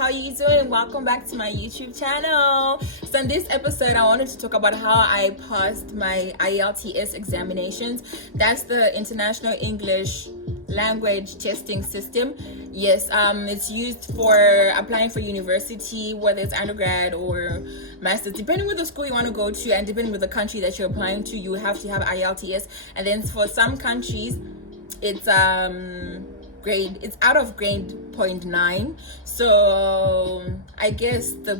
how are you doing? Welcome back to my YouTube channel. So in this episode, I wanted to talk about how I passed my IELTS examinations. That's the International English Language Testing System. Yes, it's used for applying for university, whether it's undergrad or master's, depending with the school you want to go to and depending with the country that you're applying to, you have to have IELTS. And then for some countries, it's it's out of grade 0.9, so I guess the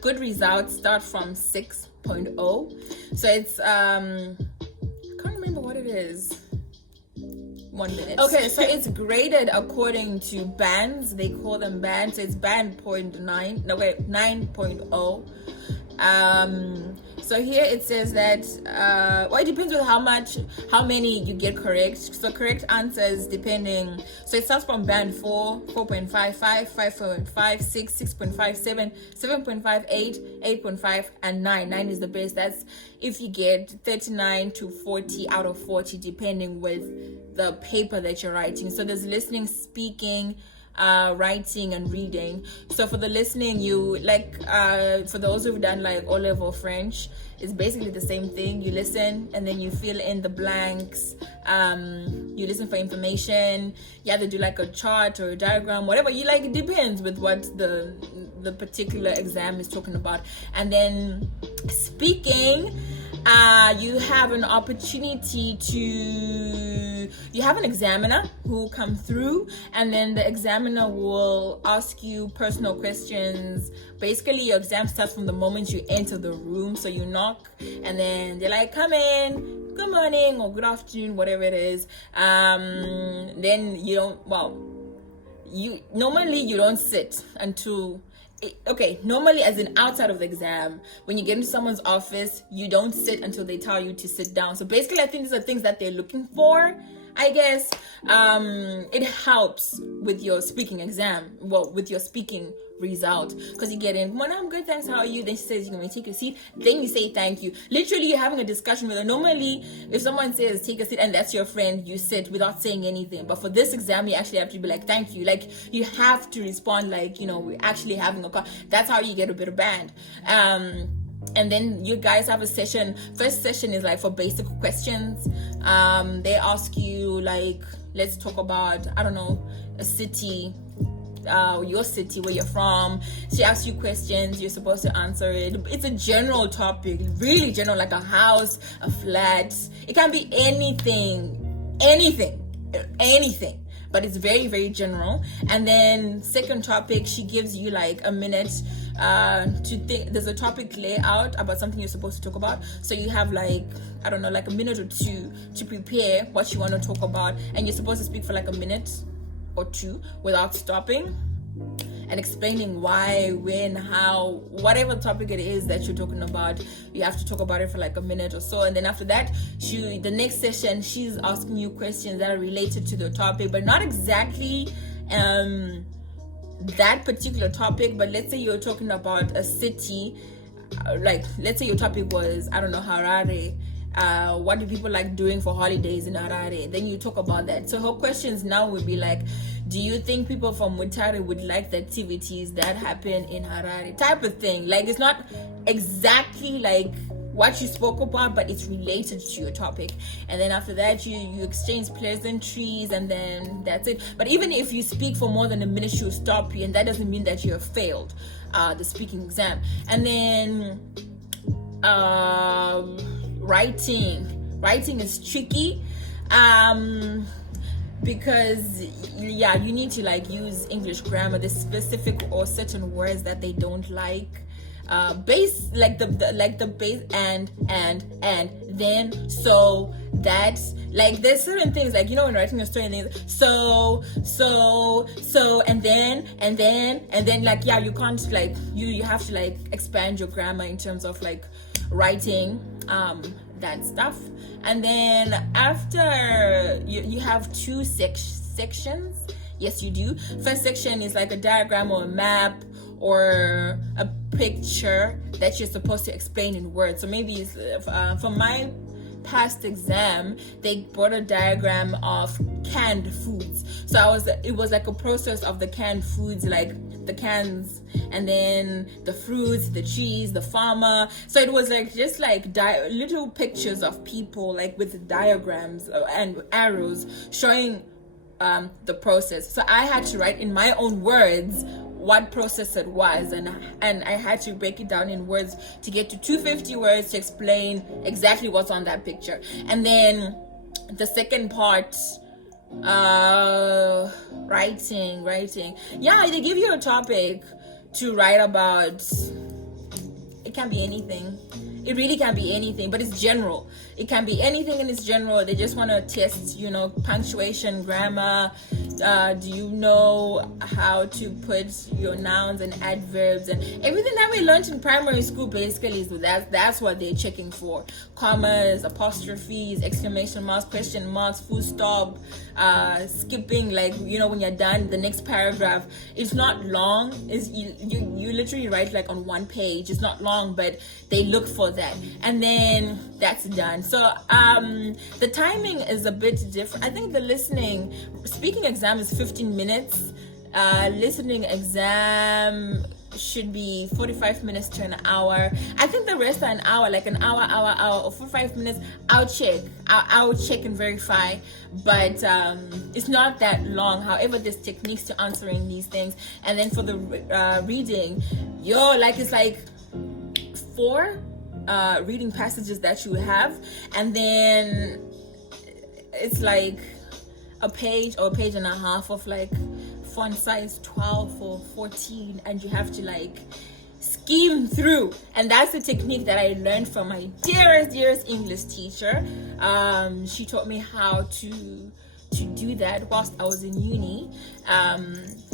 good results start from 6.0. So it's I can't remember what it is. 1 minute. Okay, so it's graded according to bands. They call them bands. So it's band 9.0. So here it says that it depends on how many you get correct. So correct answers depending. So it starts from band 4, 4.55, 5.5, 6, 6.57, 7.58, 8.5, and 9. 9 is the best. That's if you get 39 to 40 out of 40, depending with the paper that you're writing. So there's listening, speaking, writing, and reading. So for the listening, you for those who've done like O-level French, it's basically the same thing. You listen and then you fill in the blanks. You listen for information. You either do like a chart or a diagram, whatever you like. It depends with what the particular exam is talking about. And then speaking, you have an opportunity you have an examiner who will come through, and then the examiner will ask you personal questions. Basically, your exam starts from the moment you enter the room. So you knock and then they're like, come in, good morning or good afternoon, whatever it is. Then you don't sit until normally, as in outside of the exam, when you get into someone's office, you don't sit until they tell you to sit down. So basically, I think these are things that they're looking for, I guess. It helps with your speaking exam, with your speaking result, because you get in, well, I'm good, thanks, how are you? Then she says, you're going to take your seat. Then you say thank you. Literally, you're having a discussion with her. Normally, if someone says take a seat and that's your friend, you sit without saying anything. But for this exam, you actually have to be like, thank you. Like, you have to respond like, we're actually having a call. That's how you get a better band. And then you guys have a session. First session is like for basic questions. They ask you like, let's talk about, I don't know, a city, your city, where you're from. She asks you questions, you're supposed to answer it. It's a general topic, really general, like a house, a flat. It can be anything, but it's very, very general. And then second topic, she gives you like a minute to think. There's a topic layout about something you're supposed to talk about. So you have like, I don't know, like a minute or two to prepare what you want to talk about. And you're supposed to speak for like a minute or two without stopping and explaining why, when, how, whatever topic it is that you're talking about. You have to talk about it for like a minute or so. And then after that, the next session, she's asking you questions that are related to the topic, but not exactly that particular topic. But let's say you're talking about a city, let's say your topic was, I don't know, Harare. What do people like doing for holidays in Harare? Then you talk about that. So her questions now would be like, do you think people from Mutare would like the activities that happen in Harare? Type of thing. Like, it's not exactly like what you spoke about, but it's related to your topic. And then after that, you exchange pleasantries, and then that's it. But even if you speak for more than a minute, she'll stop you, and that doesn't mean that you have failed the speaking exam. And then writing is tricky because you need to like use English grammar. There's specific or certain words that they don't like. Base, like the base, and then, so that's like, there's certain things like, when writing a story, and so and then like, you can't like, you have to like expand your grammar in terms of like writing that stuff. And then after you have two sections. Yes, you do. First section is like a diagram or a map or a picture that you're supposed to explain in words. So maybe it's, for my past exam, they brought a diagram of canned foods. So it was like a process of the canned foods, like the cans, and then the fruits, the cheese, the farmer. So it was like just like little pictures of people, like with diagrams and arrows showing the process. So I had to write in my own words what process it was, and I had to break it down in words to get to 250 words to explain exactly what's on that picture. And then the second part, writing. Yeah, they give you a topic to write about. It can be anything. It really can be anything, but it's general. It can be anything and it's general. They just want to test, punctuation, grammar. Do you know how to put your nouns and adverbs and everything that we learned in primary school? Basically, is that's what they're checking for. Commas, apostrophes, exclamation marks, question marks, full stop, skipping, like when you're done the next paragraph. It's not long. Is you literally write like on one page. It's not long, but they look for that, and then that's done. So the timing is a bit different. I think the speaking exam is 15 minutes. Listening exam should be 45 minutes to an hour. I think the rest are an hour, like an hour or 45 minutes. I'll check and verify, but it's not that long. However, there's techniques to answering these things. And then for the reading, it's like 4 reading passages that you have, and then it's like a page or a page and a half of like font size 12 or 14, and you have to like skim through. And that's the technique that I learned from my dearest English teacher. She taught me how to do that whilst I was in uni.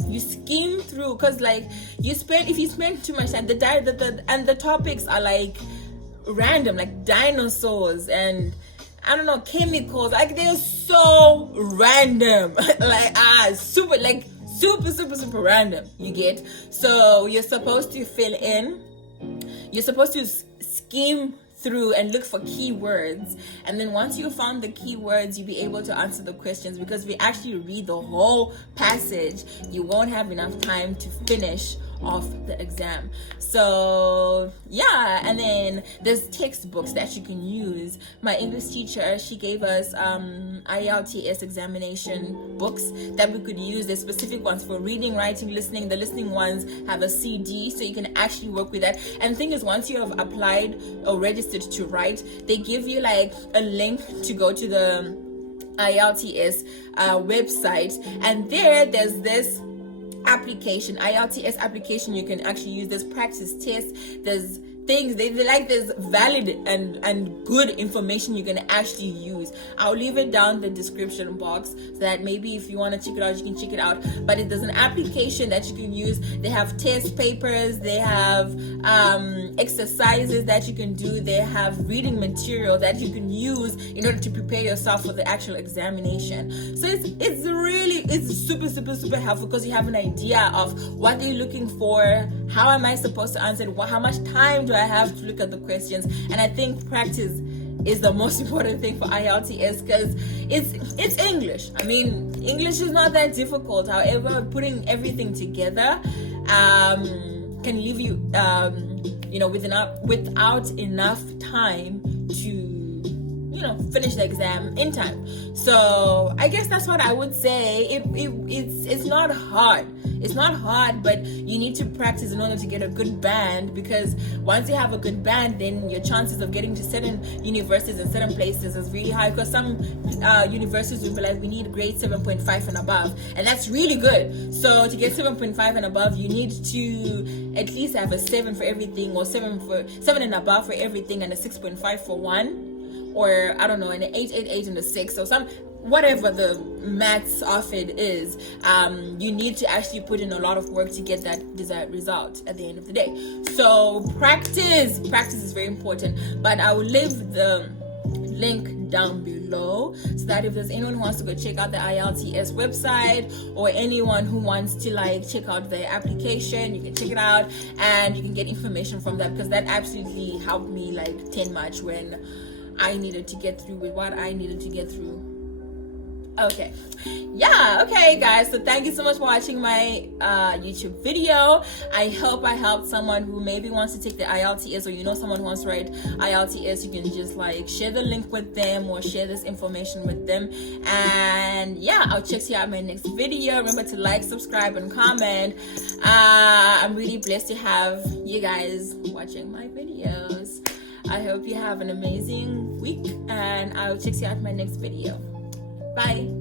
You skim through, because like if you spend too much time, the topics are like random, like dinosaurs and I don't know, chemicals, like they're so random. super random, you get. So you're supposed to fill in, you're supposed to skim through and look for keywords, and then once you found the keywords, you'll be able to answer the questions, because if you actually read the whole passage, you won't have enough time to finish off the exam. So yeah, and then there's textbooks that you can use. My English teacher, she gave us IELTS examination books that we could use. There's specific ones for reading, writing, listening. The listening ones have a CD, so you can actually work with that. And the thing is, once you have applied or registered to write, they give you like a link to go to the IELTS website, and there's this application, IELTS application. You can actually use. There's practice tests, there's things there's valid and good information you can actually use. I'll leave it down the description box so that maybe if you want to check it out, you can check it out. But there's an application that you can use. They have test papers, they have exercises that you can do, they have reading material that you can use in order to prepare yourself for the actual examination. So it's super helpful, because you have an idea of what they're looking for, how am I supposed to answer it, how much time do I have to look at the questions. And I think practice is the most important thing for IELTS, because it's English. I mean, English is not that difficult. However, putting everything together can leave you without enough time to finish the exam in time. So I guess that's what I would say. It's not hard. It's not hard, but you need to practice in order to get a good band, because once you have a good band, then your chances of getting to certain universities and certain places is really high, because some universities will be like, we need grade 7.5 and above, and that's really good. So to get 7.5 and above, you need to at least have a 7 for everything, or 7 and above for everything, and a 6.5 for one, or I don't know, and an 8 and a 6, or whatever the maths of it is. You need to actually put in a lot of work to get that desired result at the end of the day. So practice is very important. But I will leave the link down below, so that if there's anyone who wants to go check out the IELTS website, or anyone who wants to check out the application, you can check it out and you can get information from that, because that absolutely helped me 10 much when I needed to get through, with what I needed to get through. Okay, yeah, okay guys, so thank you so much for watching my YouTube video. I hope I helped someone who maybe wants to take the IELTS, or you know someone who wants to write IELTS. You can just like share the link with them or share this information with them. And yeah, I'll check you out in my next video. Remember to like, subscribe, and comment. I'm really blessed to have you guys watching my videos. I hope you have an amazing week, and I'll check you out in my next video. Bye.